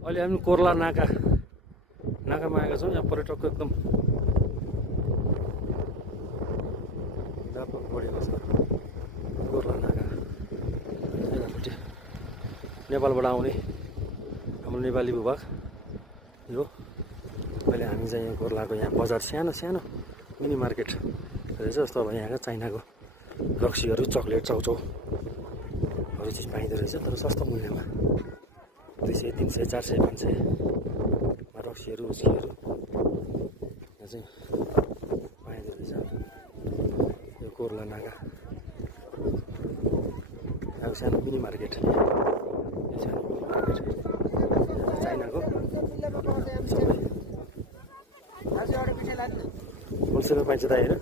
अहिले हामी कोर्ला नाकामा आएका छौँ। यहाँ पर्यटकको एकदम व्यापक बढेको छ। कोर्ला नाका यतापट्टि नेपालबाट आउने हाम्रो नेपाली भूभाग यो। अहिले हामी चाहिँ यहाँ कोर्लाको यहाँ बजार सानो मिनी मार्केट रहेछ। जस्तो अब यहाँका चाइनाको रक्सीहरू, चक्लेट, चाउचाउहरू चिज पाइँदो रहेछ, तर सस्तो मूल्यमा 200, 300, 400, 500 मा रक्सीहरू, उस्कीहरू यहाँ चाहिँ पाइँदो रहेछ। यो कोर्ला नाका अब सानो मिनी मार्केट, यो सानो मिनी मार्केट चाइनाको सबै होलसेलमा पाइन्छ त होइन?